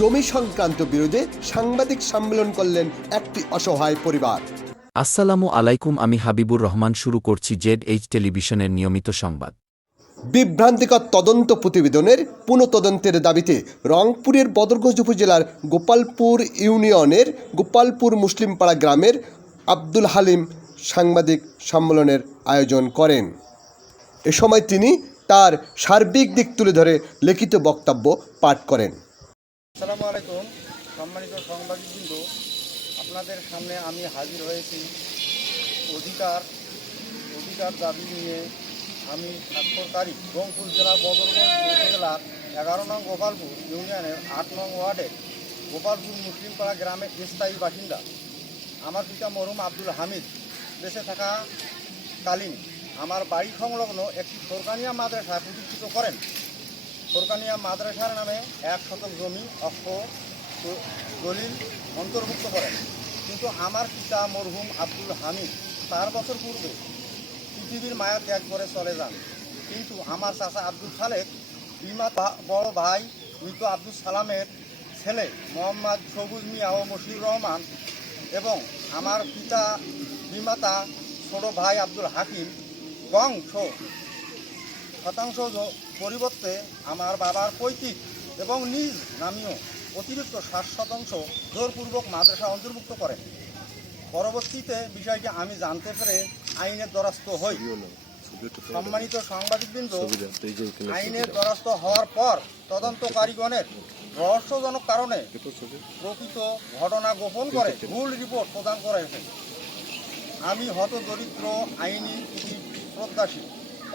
জমি সংক্রান্ত বিরোধে সাংবাদিক সম্মেলন করলেন একটি অসহায় পরিবার। আসসালামু আলাইকুম, আমি হাবিবুর রহমান। শুরু করছি ZH টেলিভিশনের নিয়মিত সংবাদ। বিভ্রান্তিকর তদন্ত প্রতিবেদনের পুনঃতদন্তের দাবিতে রংপুরের বদরগঞ্জ উপজেলার গোপালপুর ইউনিয়নের গোপালপুর মুসলিমপাড়া গ্রামের আব্দুল হালিম সাংবাদিক সম্মেলনের আয়োজন করেন। এ সময় তিনি তার সার্বিক দিক তুলে ধরে লিখিত বক্তব্য পাঠ করেন। আসসালামু আলাইকুম, সম্মানিত সাংবাদিকবৃন্দ, আপনাদের সামনে আমি হাজির হয়েছি অধিকার দাবি নিয়ে। আমি স্বাক্ষরকারী রংপুর জেলার বদরগঞ্জ উপজেলার 11 নং গোপালপুর ইউনিয়নের 8 নং ওয়ার্ডের গোপালপুর মুসলিমপাড়া গ্রামের স্থায়ী বাসিন্দা। আমার পিতা মরহুম আব্দুল হামিদ দেশে থাকাকালীন আমার বাড়ি সংলগ্ন একটি ফোরকানিয়া মাদ্রাসা প্রতিষ্ঠিত করেন। ফোরকানিয়া মাদ্রাসার নামে 1 শতক জমি অক্ষ দলিল অন্তর্ভুক্ত করেন। কিন্তু আমার পিতা মরহুম আব্দুল হামিদ 4 বছর পূর্বে পৃথিবীর মায়া ত্যাগ করে চলে যান। কিন্তু আমার চাচা আব্দুল খালেক বড় ভাই মৃত আব্দুল সালামের ছেলে মোহাম্মদ সবুজ মিয়া ও মশিউর রহমান এবং আমার পিতা বিমাতা ছোট ভাই আব্দুল হাকিম শতাংশ পরিবর্তে আমার বাবার পৈতৃক এবং নিজ নামীয় অতিরিক্ত 60% জোরপূর্বক মাদ্রাসা অন্তর্ভুক্ত করেন। পরবর্তীতে বিষয়টি আমি জানতে পেরে আইনের দ্বারস্থ হই। সম্মানিত সাংবাদিকবৃন্দ, আইনের দ্বারস্থ হওয়ার পর তদন্তকারীগণের রহস্যজনক কারণে প্রকৃত ঘটনা গোপন করে ভুল রিপোর্ট প্রদান করেছে। আমি হতদরিদ্র আইনি প্রত্যাশী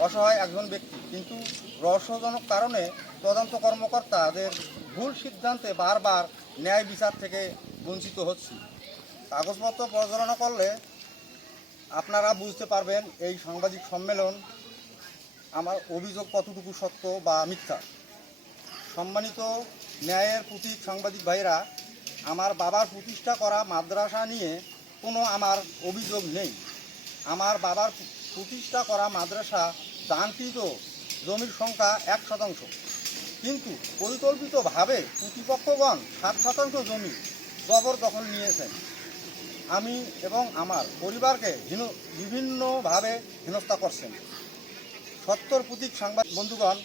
অসহায় একজন ব্যক্তি, কিন্তু রহস্যজনক কারণে তদন্ত কর্মকর্তাদের ভুল সিদ্ধান্তে বারবার ন্যায় বিচার থেকে বঞ্চিত হচ্ছি। কাগজপত্র পর্যালোচনা করলে আপনারা বুঝতে পারবেন এই সাংবাদিক সম্মেলন আমার অভিযোগ কতটুকু সত্য বা মিথ্যা। সম্মানিত ন্যায়ের প্রতীক সাংবাদিক ভাইরা, আমার বাবার প্রতিষ্ঠা করা মাদ্রাসা নিয়ে কোনো আমার অভিযোগ নেই। আমার বাবার প্রতিষ্ঠা করা মাদ্রাসা দানকৃত জমির সংখ্যা 1%, কিন্তু পরিকল্পিতভাবে প্রতিপক্ষগণ 7% জমি জবরদখল নিয়েছেন। আমি এবং আমার পরিবারকে বিভিন্নভাবে হেনস্থা করছেন। সত্যর প্রতীক সাংবাদিক বন্ধুগণ,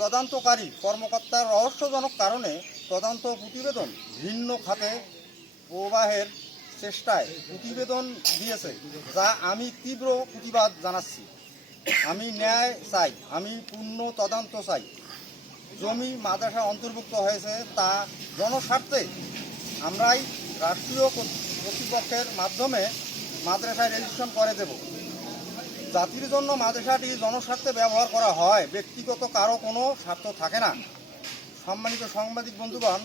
তদন্তকারী কর্মকর্তার রহস্যজনক কারণে তদন্ত প্রতিবেদন ভিন্ন খাতে প্রবাহের চেষ্টায় প্রতিবেদন দিয়েছে, যা আমি তীব্র প্রতিবাদ জানাচ্ছি। আমি ন্যায় চাই, আমি পূর্ণ তদন্ত চাই। জমি মাদ্রাসা অন্তর্ভুক্ত হয়েছে তা জনস্বার্থে। আমরাই রাষ্ট্রীয় কর্তৃপক্ষের মাধ্যমে মাদ্রাসায় রেজিস্ট্রেশন করে দেব। জাতির জন্য মাদ্রাসাটি জনস্বার্থে ব্যবহার করা হয়, ব্যক্তিগত কারো কোনো স্বার্থ থাকে না। সম্মানিত সাংবাদিক বন্ধুগণ,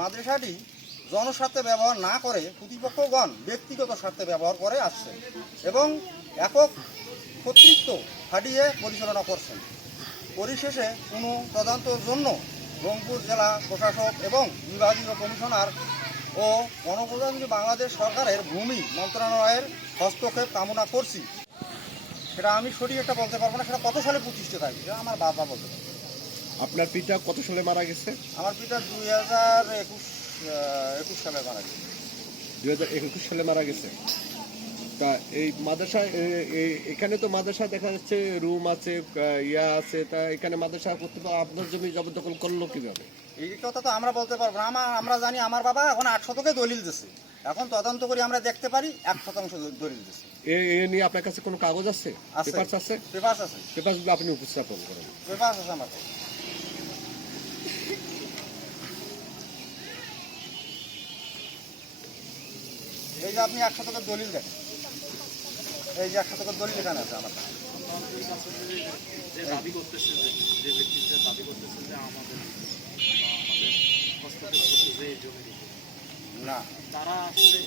মাদ্রাসাটি জনস্বার্থে ব্যবহার না করে প্রতিপক্ষগণ ব্যক্তিগত স্বার্থে ব্যবহার করে আসছে এবং একক কর্তৃত্ব খাটিয়ে পরিচালনা করছেন। পরিশেষে কোনো তদন্তের জন্য রংপুর জেলা প্রশাসক এবং বিভাগীয় কমিশনার ও গণপ্রজাতন্ত্রী বাংলাদেশ সরকারের ভূমি মন্ত্রণালয়ের হস্তক্ষেপ কামনা করছি। সেটা আমি সঠিক একটা বলতে পারবো না, সেটা কত সালে প্রতিষ্ঠিত হয় সেটা আমার বাবা বলতে পারবে। আপনার পিতা কত সালে মারা গেছে? আমার পিতা 2021 সালে মারা গেছে। 2021 সালে মারা গেছে। তা এই মাদ্রাসা, এখানে তো মাদ্রাসা দেখা যাচ্ছে রুম আছে, ইয়া আছে, তা এখানে মাদ্রাসা করতে আপনার জমি জবরদখল করলো কিভাবে? এই কথা তো আমরা বলতে পারবো না। আমরা জানি আমার বাবা এখন 8 শতকে দলিল দিচ্ছে। এখন তদন্ত করে আমরা দেখতে পারি 1% দলিল দিচ্ছে। এ নিয়ে আপনার কাছে কোনো কাগজ আছে? পেপারস আছে? পেপারস আছে। পেপারসগুলো আপনি উপস্থাপন করেন। পেপারস আছে আমার। এই যে আপনি 1 শতকের দলিল দেখেন, এই যে 1 শতকের দলিল এখানে আছে আমার। যে দাবি করতেছে, যে ব্যক্তিদের দাবি করতেছে যে আমাদের হস্তক্ষেপ করতেছে এই জমির উপর, না তারা আসলে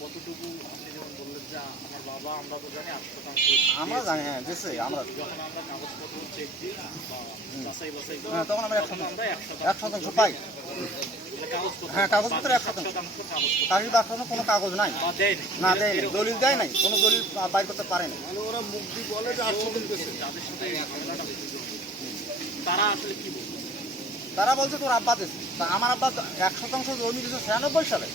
কতটুকু? আপনি যেমন বললেন যে আমার বাবা, আমরা তো জানি 8% আমরা জানি, হ্যাঁ দিচ্ছে। আমরা যখন আমরা কাগজপত্র চেক দিই বা বাছাই করি, তখন আমরা 1% পাই। হ্যাঁ, কাগজপত্র 1% কাগজ বাক্সে কোনো কাগজ নাই, না দেয় নাই, দলিল দেয় নাই, কোনো দলিল বাইর করতে পারে না। ওরা মুক্তি বলে যে 8% যাদের সাথে এই ঝামেলাটা হয়েছে তারা আসলে কি বলছে? তারা বলছে তোর আব্বা দিয়েছে, তা আমার আব্বা 1% জমি দিয়েছে 96 সালে,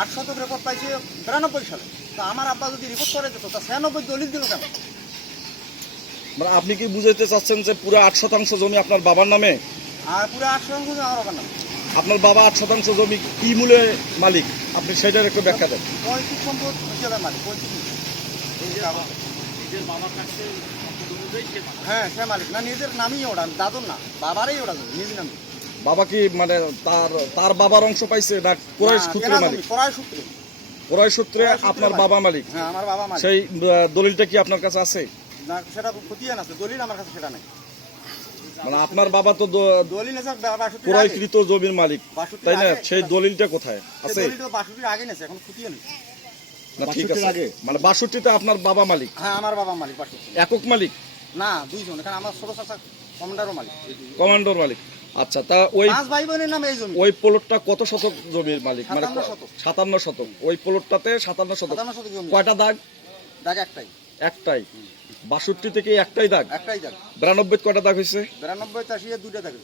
8 শতক রেকর্ড পাইছে 92 সালে। তা আমার আব্বা যদি রিপোর্ট করে দিত, তা 96 দলিল দিল কেন? মানে আপনি কি বুঝাইতে চাচ্ছেন যে পুরো 8% জমি আপনার বাবার নামে? আর পুরো 8% জমি আমার বাবার নাম। আপনার বাবা 8% জমি কি মূল্যে মালিক, আপনি সেটার একটু ব্যাখ্যা দেন। পৈতৃক সম্পদ হিসেবে মালিক, পৈতৃক হিসেবে। নিজের বাবার কাছে সম্পদ অনুযায়ী সে মালিক। হ্যাঁ, সে মালিক না, নিজের নামই ওটা, দাদুর না, বাবারই ওটা জমি, নিজের নামই। বাবা কি মানে তার বাবার অংশ পাইছে না ক্রয় সূত্রে মালিক? ক্রয় সূত্রে। ক্রয় সূত্রে ক্রয় সূত্রে আপনার মালিক। বাবা মালিক। হ্যাঁ, আমার বাবা মালিক। সেই দলিলটা কি আপনার কাছে আছে? না, সেটা খতিয়ান আছে, দলিল আমার কাছে সেটা নেই। মানে আপনার বাবা তো দলিল আছে 62 আগে। ক্রয়কৃত জমির মালিক, 62 তাই না? আগে। সেই দলিলটা কোথায় সে আছে? দলিল তো 62 আগে নেছে, এখন খতিয়ান নেই। না ঠিক 62 আছে, আগে? মানে 62তে আপনার বাবা মালিক, হ্যাঁ, আমার বাবা মালিক 62। একক মালিক, না, দুইজন, এখানে আমার ছোট চাচা কমান্ডারও মালিক। কমান্ডার মালিক। আচ্ছা, তা ওই 5 ভাই বোনের নামে এই জমি। ওই প্লটটা কত শতক জমির মালিক? মানে 57 শতক। 57 শতক। ওই প্লটটাতে 57 শতক। 57 শতক জমি। কয়টা দাগ? দাগ একটাই। একটাই। 62 থেকে একটাই দাগ। একটাই দাগ। 92 কয়টা দাগ হয়েছে? 92 83 দুইটা দাগ।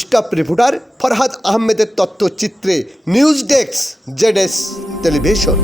স্টাফ রিপোর্টার ফরহাদ আহমেদের তথ্যচিত্রে নিউজ ডেস্ক জেডএস টেলিভিশন।